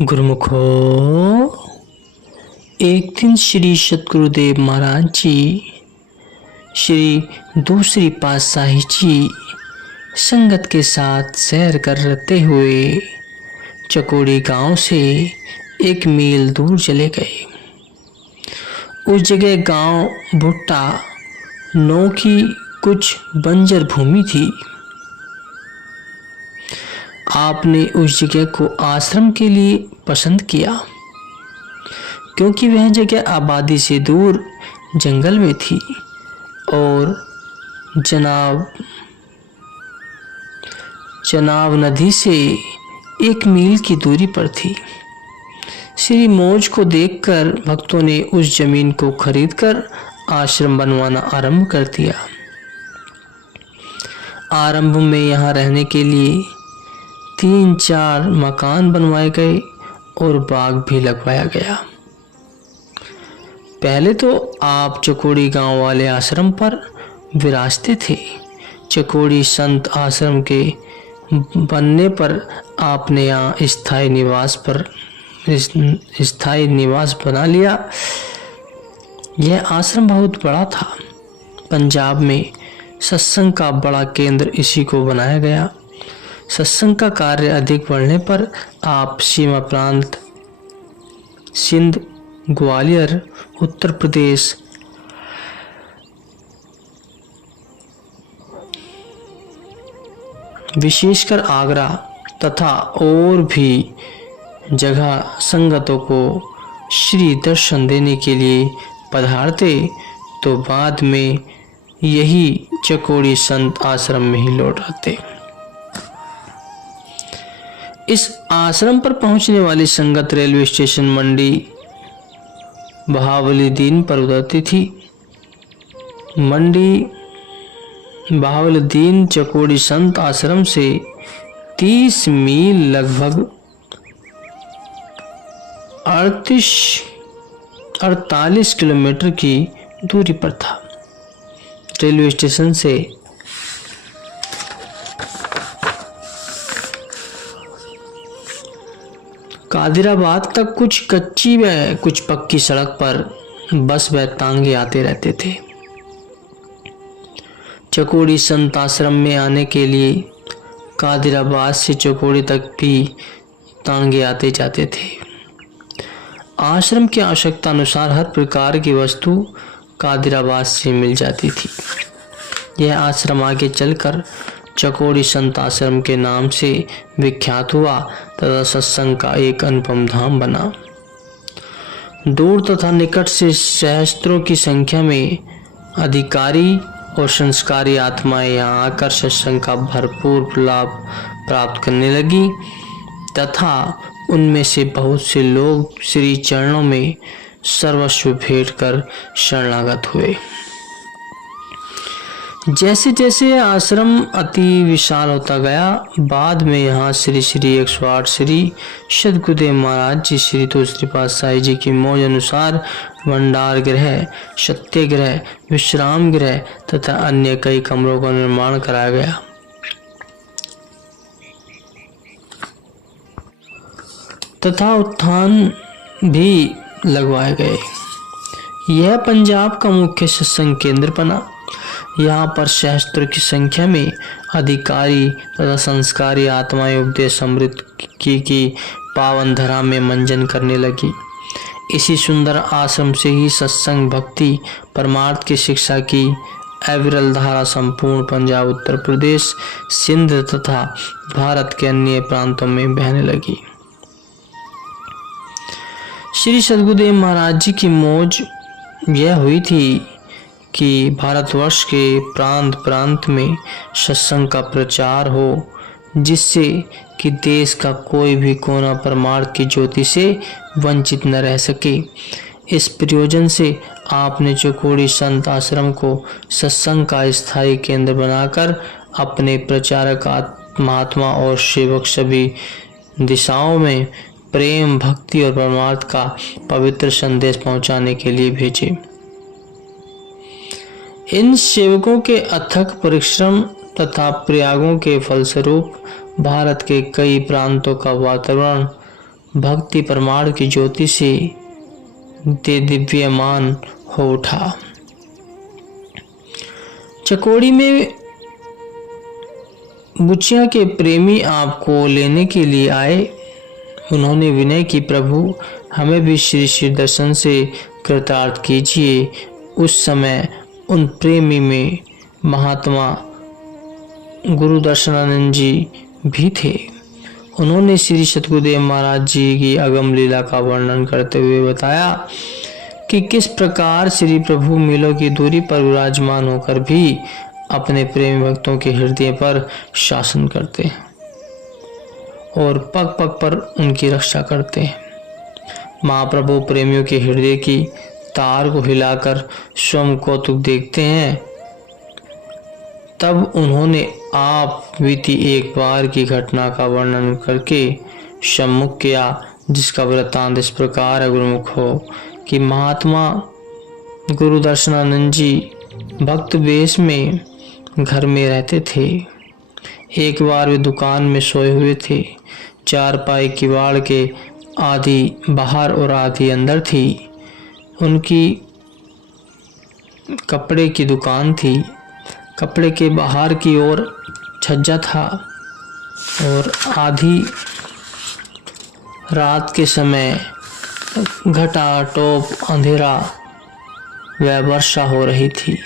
गुरुमुखो, एक दिन श्री सतगुरुदेव महाराज जी श्री दूसरी पातशाही जी संगत के साथ सैर करते हुए चकोड़ी गांव से 1 मील दूर चले गए। उस जगह गांव भुट्टा नौ की कुछ बंजर भूमि थी। आपने उस जगह को आश्रम के लिए पसंद किया क्योंकि वह जगह आबादी से दूर जंगल में थी और चनाब नदी से 1 मील की दूरी पर थी। श्री मौज को देखकर भक्तों ने उस जमीन को खरीदकर आश्रम बनवाना आरंभ कर दिया। आरंभ में यहाँ रहने के लिए 3-4 मकान बनवाए गए और बाग भी लगवाया गया। पहले तो आप चकोड़ी गांव वाले आश्रम पर विराजते थे। चकोड़ी संत आश्रम के बनने पर आपने यहाँ स्थायी निवास बना लिया। यह आश्रम बहुत बड़ा था। पंजाब में सत्संग का बड़ा केंद्र इसी को बनाया गया। सत्संग का कार्य अधिक बढ़ने पर आप सीमा प्रांत सिंध, ग्वालियर, उत्तर प्रदेश, विशेषकर आगरा तथा और भी जगह संगतों को श्री दर्शन देने के लिए पधारते तो बाद में यही चकोड़ी संत आश्रम में ही लौट आते। इस आश्रम पर पहुंचने वाली संगत रेलवे स्टेशन मंडी बहावलीदीन पर उतरती थी। मंडी बहावलीदीन चकोड़ी संत आश्रम से 30 मील लगभग 48 किलोमीटर की दूरी पर था। रेलवे स्टेशन से कादिराबाद तक कुछ कच्ची व कुछ पक्की सड़क पर बस व तांगे आते रहते थे। चकोड़ी संत आश्रम में आने के लिए कादिराबाद से चकोड़ी तक भी तांगे आते जाते थे। आश्रम की आवश्यकता अनुसार हर प्रकार की वस्तु कादिराबाद से मिल जाती थी। यह आश्रम आगे चलकर चकोड़ी संत आश्रम के नाम से विख्यात हुआ तथा सत्संग का एक अनुपम धाम बना। दूर तथा निकट से सहस्त्रों की संख्या में अधिकारी और संस्कारी आत्माएं यहाँ आकर सत्संग का भरपूर लाभ प्राप्त करने लगी तथा उनमें से बहुत से लोग श्री चरणों में सर्वस्व भेंट कर शरणागत हुए। जैसे जैसे आश्रम अति विशाल होता गया, बाद में यहाँ श्री 108 श्री सतगुरुदेव महाराज जी श्री दूसरी पातशाही जी की मौज अनुसार भंडार गृह, सत्याग्रह, विश्राम गृह तथा अन्य कई कमरों का निर्माण कराया गया। तथा उत्थान भी लगवाए गए। यह पंजाब का मुख्य सत्संग केंद्र बना। यहाँ पर सहस्त्रों की संख्या में अधिकारी तथा संस्कारी आत्माएं उपदेश अमृत की पावन धरा में मंजन करने लगी। इसी सुंदर आश्रम से ही सत्संग, भक्ति, परमार्थ की शिक्षा की अविरल धारा संपूर्ण पंजाब, उत्तर प्रदेश, सिंध तथा भारत के अन्य प्रांतों में बहने लगी। श्री सतगुरुदेव महाराज जी की मौज यह हुई थी कि भारतवर्ष के प्रांत प्रांत में सत्संग का प्रचार हो, जिससे कि देश का कोई भी कोना परमार्थ की ज्योति से वंचित न रह सके। इस प्रयोजन से आपने चकोड़ी संत आश्रम को सत्संग का स्थायी केंद्र बनाकर अपने प्रचारक, महात्मा और सेवक सभी दिशाओं में प्रेम, भक्ति और परमार्थ का पवित्र संदेश पहुंचाने के लिए भेजे। इन सेवकों के अथक परिश्रम तथा प्रयागों के फलस्वरूप भारत के कई प्रांतों का वातावरण भक्ति प्रमाण की ज्योति से दिव्यमान हो उठा। चकोड़ी में बुचिया के प्रेमी आपको लेने के लिए आए। उन्होंने विनय की, प्रभु हमें भी श्री श्री दर्शन से कृतार्थ कीजिए। उस समय उन प्रेमी में महात्मा गुरु दर्शनानंद जी भी थे। उन्होंने श्री सतगुरुदेव महाराज जी की अगम लीला का वर्णन करते हुए बताया कि किस प्रकार श्री प्रभु मीलों की दूरी पर विराजमान होकर भी अपने प्रेमी भक्तों के हृदय पर शासन करते हैं और पग पग पर उनकी रक्षा करते हैं। महाप्रभु प्रेमियों के हृदय की तार को हिलाकर स्वयं कौतुक देखते हैं। तब उन्होंने आप बीती एक बार की घटना का वर्णन करके सम्मुख किया, जिसका वृत्तांत इस प्रकार है गुरुमुख हो कि महात्मा गुरु दर्शनानंद जी भक्त वेश में घर में रहते थे। एक बार वे दुकान में सोए हुए थे। चारपाई किवाड़ के आधी बाहर और आधी अंदर थी। उनकी कपड़े की दुकान थी। कपड़े के बाहर की ओर छज्जा था और आधी रात के समय घटा टोप अंधेरा व वर्षा हो रही थी।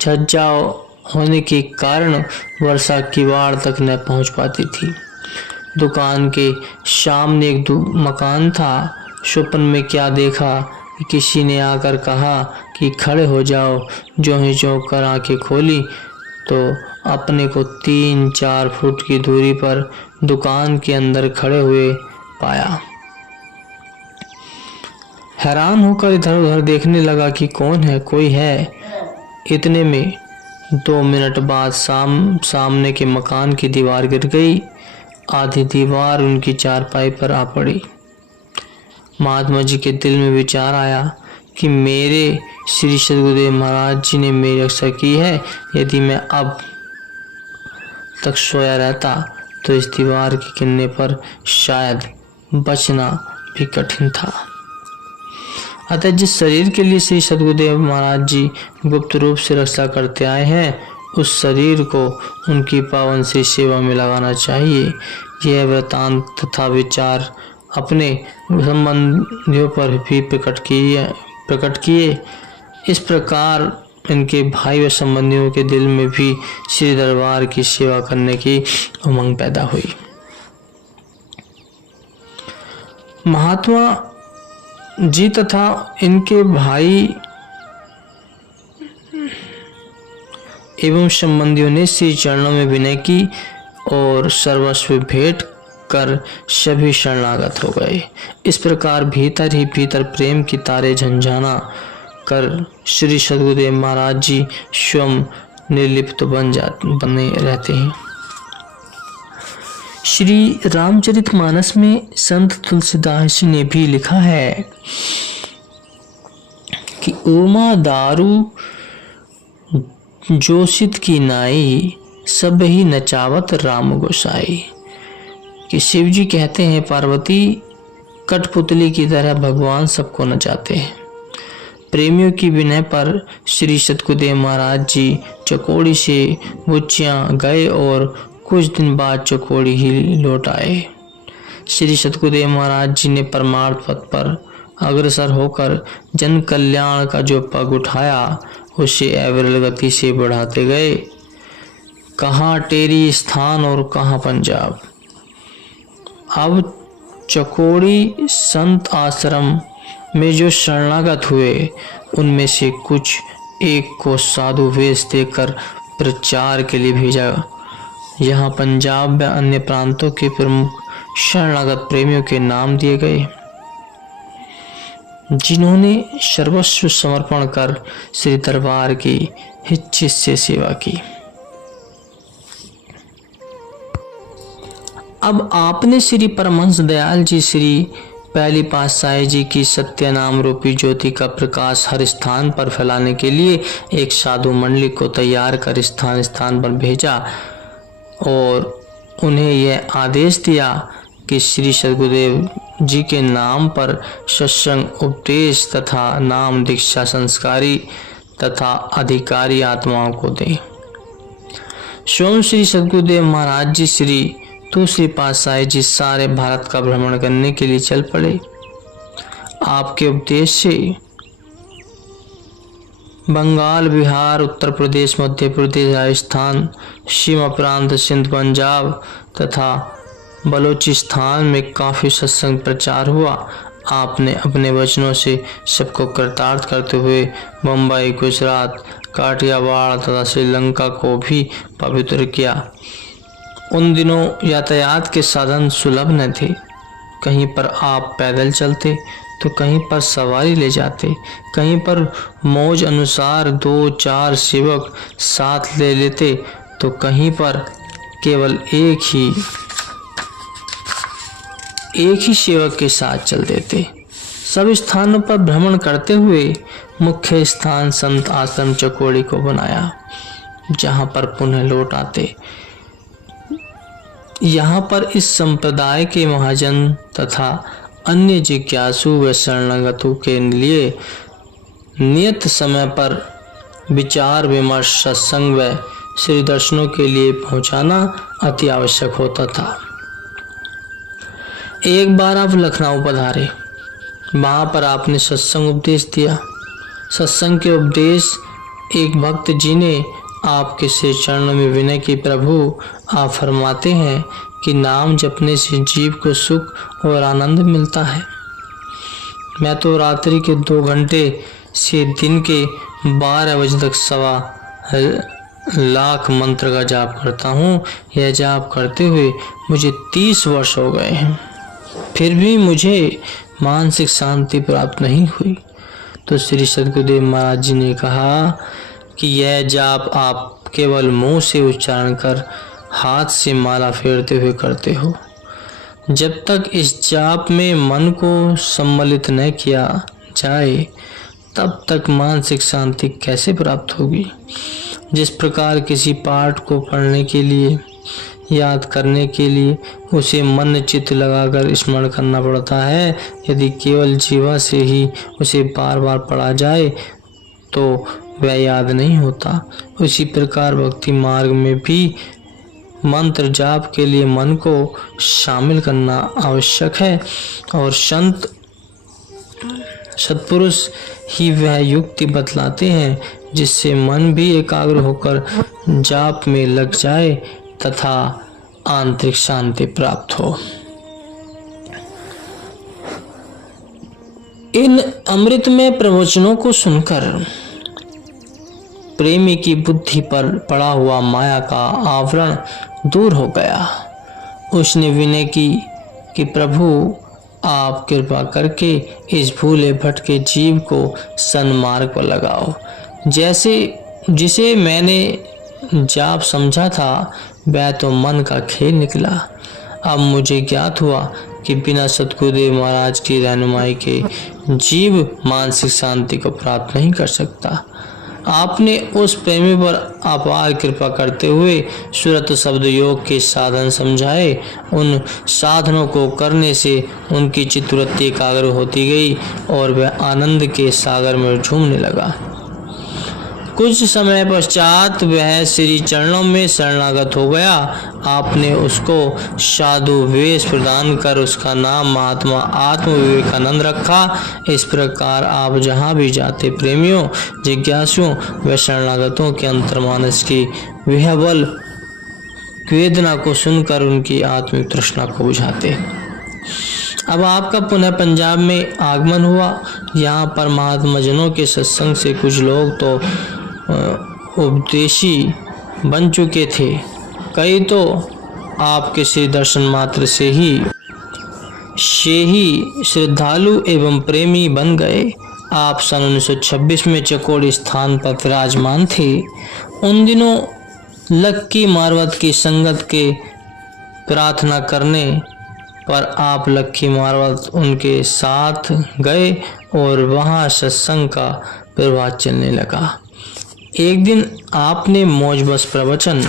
छज्जा होने के कारण वर्षा किवाड़ तक न पहुंच पाती थी। दुकान के सामने एक मकान था। स्वप्न में क्या देखा कि किसी ने आकर कहा कि खड़े हो जाओ। जो ही जो कर आंखें खोली तो अपने को 3-4 फुट की दूरी पर दुकान के अंदर खड़े हुए पाया। हैरान होकर इधर उधर देखने लगा कि कौन है, कोई है। इतने में 2 मिनट बाद सामने के मकान की दीवार गिर गई। आधी दीवार उनकी चारपाई पर आ पड़ी। महात्मा जी के दिल में विचार आया कि मेरे श्री सतगुरुदेव महाराज जी ने मेरी रक्षा की है। यदि मैं अब तक सोया रहता तो इस दीवार के गिरने पर शायद बचना भी कठिन था। अतः जिस शरीर के लिए श्री सतगुरुदेव महाराज जी गुप्त रूप से रक्षा करते आए हैं, उस शरीर को उनकी पावन सी सेवा में लगाना चाहिए। यह वृत्तांत तथा विचार अपने संबंधियों पर भी प्रकट किए। इस प्रकार इनके भाई व संबंधियों के दिल में भी श्री दरबार की सेवा करने की उमंग पैदा हुई। महात्मा जी तथा इनके भाई एवं संबंधियों ने श्री चरणों में विनय की और सर्वस्व भेंट कर सभी शरणागत हो गए। इस प्रकार भीतर ही भीतर प्रेम की तारे झंझाना कर श्री सतगुरुदेव महाराज जी स्वयं निर्लिप्त बने रहते हैं। श्री रामचरितमानस में संत तुलसीदास जी ने भी लिखा है कि ओमा दारू जोशित की नाई, सब ही नचावत राम गोसाई। कि शिव जी कहते हैं पार्वती कठपुतली की तरह भगवान सबको नचाते हैं। प्रेमियों की विनय पर श्री सतगुरुदेव महाराज जी चकोड़ी से बुचियां गए और कुछ दिन बाद चकोड़ी ही लौट आए। श्री सतगुरुदेव महाराज जी ने परमार्थ पथ पर अग्रसर होकर जन कल्याण का जो पग उठाया, उसे अविरल गति से बढ़ाते गए। कहाँ टेरी स्थान और कहाँ पंजाब। अब चकोड़ी संत आश्रम में जो शरणागत हुए, उनमें से कुछ एक को साधु वेश देकर प्रचार के लिए भेजा। यहाँ पंजाब व अन्य प्रांतों के प्रमुख शरणागत प्रेमियों के नाम दिए गए, जिन्होंने सर्वस्व समर्पण कर श्री दरबार की हिच्चित से सेवा की। अब आपने श्री परमहंस दयाल जी श्री पहली पातशाही जी की सत्य नाम रूपी ज्योति का प्रकाश हर स्थान पर फैलाने के लिए एक साधु मंडली को तैयार कर स्थान स्थान पर भेजा और उन्हें यह आदेश दिया कि श्री सद्गुरुदेव जी के नाम पर सत्संग उपदेश तथा नाम दीक्षा संस्कारी तथा अधिकारी आत्माओं को दें। स्वयं श्री सद्गुरुदेव महाराज जी श्री दूसरे पातशाही जी सारे भारत का भ्रमण करने के लिए चल पड़े। आपके उपदेश से बंगाल, बिहार, उत्तर प्रदेश, मध्य प्रदेश, राजस्थान, सीमा प्रांत, सिंध, पंजाब तथा बलूचिस्तान में काफ़ी सत्संग प्रचार हुआ। आपने अपने वचनों से सबको कृतार्थ करते हुए मुंबई, गुजरात, काठियावाड़ तथा श्रीलंका को भी पवित्र किया। उन दिनों यातायात के साधन सुलभ न थे। कहीं पर आप पैदल चलते तो कहीं पर सवारी ले जाते, कहीं पर मौज अनुसार 2-4 सेवक साथ ले लेते तो कहीं पर केवल एक ही सेवक के साथ चल देते। सब स्थानों पर भ्रमण करते हुए मुख्य स्थान संत आश्रम चकोड़ी को बनाया, जहां पर पुनः लौट आते। यहाँ पर इस संप्रदाय के महाजन तथा अन्य जिज्ञासु व शरणागतों के लिए नियत समय पर विचार विमर्श, सत्संग व श्री दर्शनों के लिए पहुंचाना अति आवश्यक होता था। एक बार आप लखनऊ पधारे। वहाँ पर आपने सत्संग उपदेश दिया। सत्संग के उपदेश एक भक्त जी ने आपके श्री चरणों में विनय की, प्रभु आप फरमाते हैं कि नाम जपने से जीव को सुख और आनंद मिलता है। मैं तो रात्रि के 2 घंटे से दिन के 12 बजे तक 1.25 लाख मंत्र का जाप करता हूँ। यह जाप करते हुए मुझे 30 वर्ष हो गए हैं, फिर भी मुझे मानसिक शांति प्राप्त नहीं हुई। तो श्री सद्गुरुदेव महाराज जी ने कहा कि यह जाप आप केवल मुंह से उच्चारण कर हाथ से माला फेरते हुए करते हो। जब तक इस जाप में मन को सम्मिलित न किया जाए तब तक मानसिक शांति कैसे प्राप्त होगी। जिस प्रकार किसी पाठ को पढ़ने के लिए, याद करने के लिए उसे मन चित्त लगाकर स्मरण करना पड़ता है, यदि केवल जीवा से ही उसे बार बार पढ़ा जाए तो वह याद नहीं होता। उसी प्रकार भक्ति मार्ग में भी मंत्र जाप के लिए मन को शामिल करना आवश्यक है और संत सत्पुरुष ही वह युक्ति बतलाते हैं जिससे मन भी एकाग्र होकर जाप में लग जाए तथा आंतरिक शांति प्राप्त हो। इन अमृतमय प्रवचनों को सुनकर प्रेमी की बुद्धि पर पड़ा हुआ माया का आवरण दूर हो गया। उसने विनय की कि प्रभु आप कृपा करके इस भूले भटके जीव को सन्मार्ग पर लगाओ। जिसे मैंने जाप समझा था वह तो मन का खेल निकला। अब मुझे ज्ञात हुआ कि बिना सद्गुरुदेव महाराज की रहनुमाई के जीव मानसिक शांति को प्राप्त नहीं कर सकता। आपने उस प्रेमी पर अपार कृपा करते हुए सुरत शब्द योग के साधन समझाए। उन साधनों को करने से उनकी चित्तवृत्ति एकाग्र होती गई और वह आनंद के सागर में झूमने लगा। कुछ समय पश्चात वह श्री चरणों में शरणागत हो गया। आपने उसको साधु वेश प्रदान कर उसका नाम महात्मा आत्म विवेकानंद रखा। इस प्रकार आप जहाँ भी जाते प्रेमियों, जिज्ञासुओं व शरणागतों के अंतर्मानस की विह्वल वेदना को सुनकर उनकी आत्मिक तृष्णा को बुझाते। अब आपका पुनः पंजाब में आगमन हुआ। यहाँ पर महात्मा जनों के सत्संग से कुछ लोग तो उपदेशी बन चुके थे, कई तो आपके श्री दर्शन मात्र से ही श्रद्धालु एवं प्रेमी बन गए। आप सन 1926 में चकोड़ी स्थान पर विराजमान थे। उन दिनों लक्की मारवत की संगत के प्रार्थना करने पर आप लक्की मारवत उनके साथ गए और वहाँ सत्संग का प्रवाह चलने लगा। एक दिन आपने मौज बस प्रवचन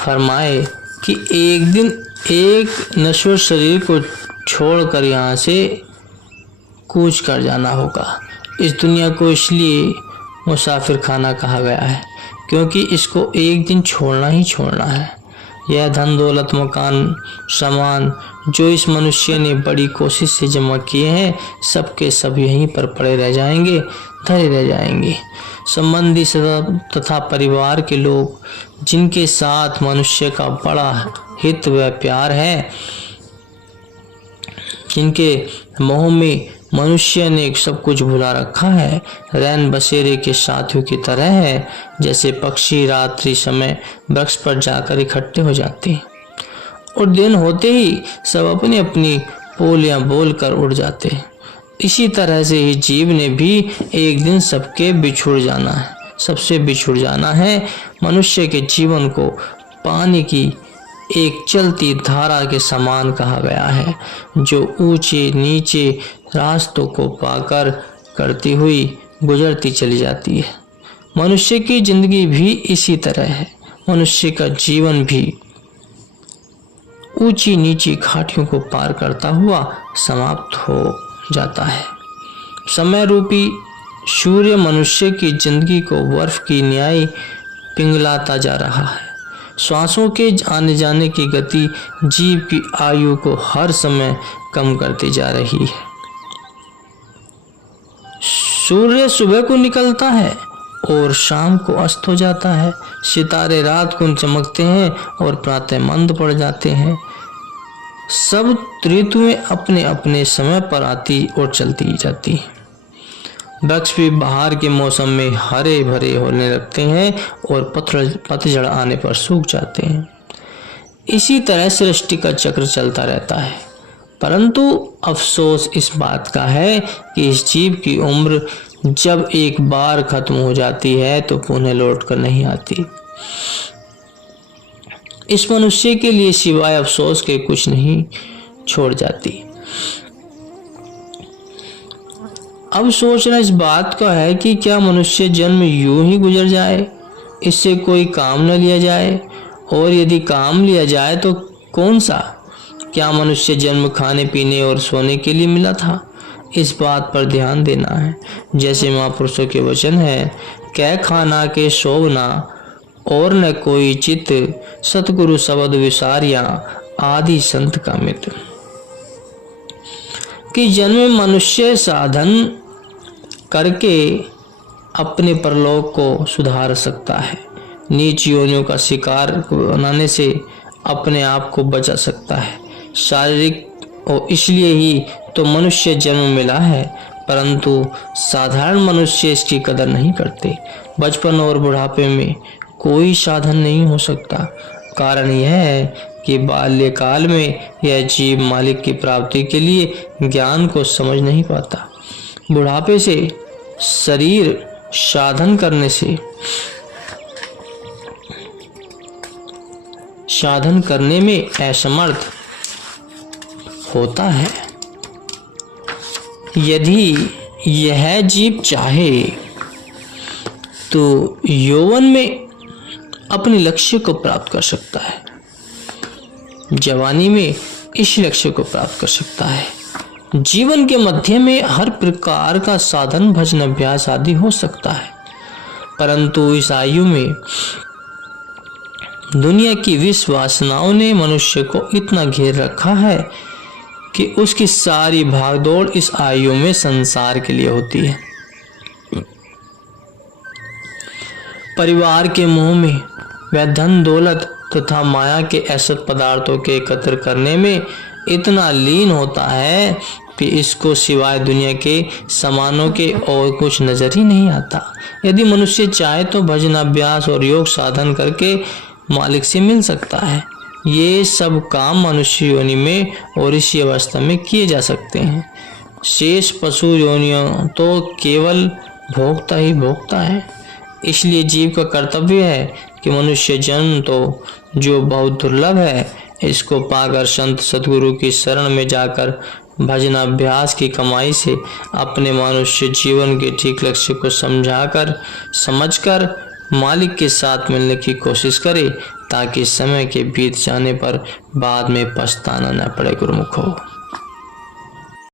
फरमाए कि एक दिन एक नश्वर शरीर को छोड़कर यहाँ से कूच कर जाना होगा। इस दुनिया को इसलिए मुसाफिर खाना कहा गया है क्योंकि इसको एक दिन छोड़ना ही छोड़ना है। यह धन दौलत मकान सामान जो इस मनुष्य ने बड़ी कोशिश से जमा किए हैं सबके सब यहीं पर पड़े रह जाएंगे, धरे रह जाएंगे। संबंधी तथा परिवार के लोग जिनके साथ मनुष्य का बड़ा हित व प्यार है, जिनके मोह में मनुष्य ने सब कुछ भुला रखा है, रैन बसेरे के साथियों की तरह है, जैसे पक्षी रात्रि समय वृक्ष पर जाकर इकट्ठे हो जाते हैं और दिन होते ही सब अपनी अपनी पोलियां बोलकर उड़ जाते हैं। इसी तरह से ही जीव ने भी एक दिन सबसे बिछुड़ जाना है। मनुष्य के जीवन को पानी की एक चलती धारा के समान कहा गया है, जो ऊंचे नीचे रास्तों को पाकर करती हुई गुजरती चली जाती है। मनुष्य की जिंदगी भी इसी तरह है। मनुष्य का जीवन भी ऊंची नीची घाटियों को पार करता हुआ समाप्त हो जाता है। समय रूपी सूर्य मनुष्य की जिंदगी को बर्फ की न्याय पिघलाता जा रहा है। श्वासों के आने जाने की गति जीव की आयु को हर समय कम करती जा रही है। सूर्य सुबह को निकलता है और शाम को अस्त हो जाता है। सितारे रात को चमकते हैं और प्रातः मंद पड़ जाते हैं। सब ऋतुएं अपने अपने समय पर आती और चलती जाती हैं। वृक्ष भी बाहर के मौसम में हरे भरे होने लगते हैं और पतझड़ आने पर सूख जाते हैं। इसी तरह सृष्टि का चक्र चलता रहता है, परंतु अफसोस इस बात का है कि इस जीव की उम्र जब एक बार खत्म हो जाती है तो पुनः लौट कर नहीं आती। इस मनुष्य के लिए सिवाय अफसोस के कुछ नहीं छोड़ जाती। अब सोचना इस बात का है कि क्या मनुष्य जन्म यूं ही गुजर जाए, इससे कोई काम न लिया जाए, और यदि काम लिया जाए तो कौन सा? क्या मनुष्य जन्म खाने पीने और सोने के लिए मिला था? इस बात पर ध्यान देना है। जैसे महापुरुषों के वचन है, कै खाना के सोवना और न कोई चित, सतगुरु शब्द विसारिया आदि संत का मित्र। कि जन्म मनुष्य साधन करके अपने परलोक को सुधार सकता है, नीच योनियों का शिकार बनाने से अपने आप को बचा सकता है। शारीरिक और इसलिए ही तो मनुष्य जन्म मिला है, परंतु साधारण मनुष्य इसकी कदर नहीं करते। बचपन और बुढ़ापे में कोई साधन नहीं हो सकता। कारण यह है कि बाल्यकाल में यह जीव मालिक की प्राप्ति के लिए ज्ञान को समझ नहीं पाता। बुढ़ापे से शरीर साधन करने में असमर्थ होता है। यदि यह जीव चाहे तो यौवन में अपने लक्ष्य को प्राप्त कर सकता है, जवानी में इस लक्ष्य को प्राप्त कर सकता है। जीवन के मध्य में हर प्रकार का साधन भजन अभ्यास आदि हो सकता है, परंतु इस आयु में दुनिया की विष वासनाओं ने मनुष्य को इतना घेर रखा है कि उसकी सारी भागदौड़ इस आयु में संसार के लिए होती है। परिवार के मोह में वह धन दौलत तथा माया के ऐसत पदार्थों के एकत्र करने में इतना लीन होता है कि इसको सिवाय दुनिया के सामानों के और कुछ नजर ही नहीं आता। यदि मनुष्य चाहे तो भजन अभ्यास और योग साधन करके मालिक से मिल सकता है। ये सब काम मनुष्य योनि में और इसी अवस्था में किए जा सकते हैं। शेष पशु योनियों तो केवल भोगता ही भोगता है। इसलिए जीव का कर्तव्य है कि मनुष्य जन्म तो जो बहुत दुर्लभ है, इसको पाकर संत सतगुरु की शरण में जाकर भजन अभ्यास की कमाई से अपने मनुष्य जीवन के ठीक लक्ष्य को समझकर मालिक के साथ मिलने की कोशिश करे। ताकि समय के बीत जाने पर बाद में पछताना न पड़े गुरुमुखो।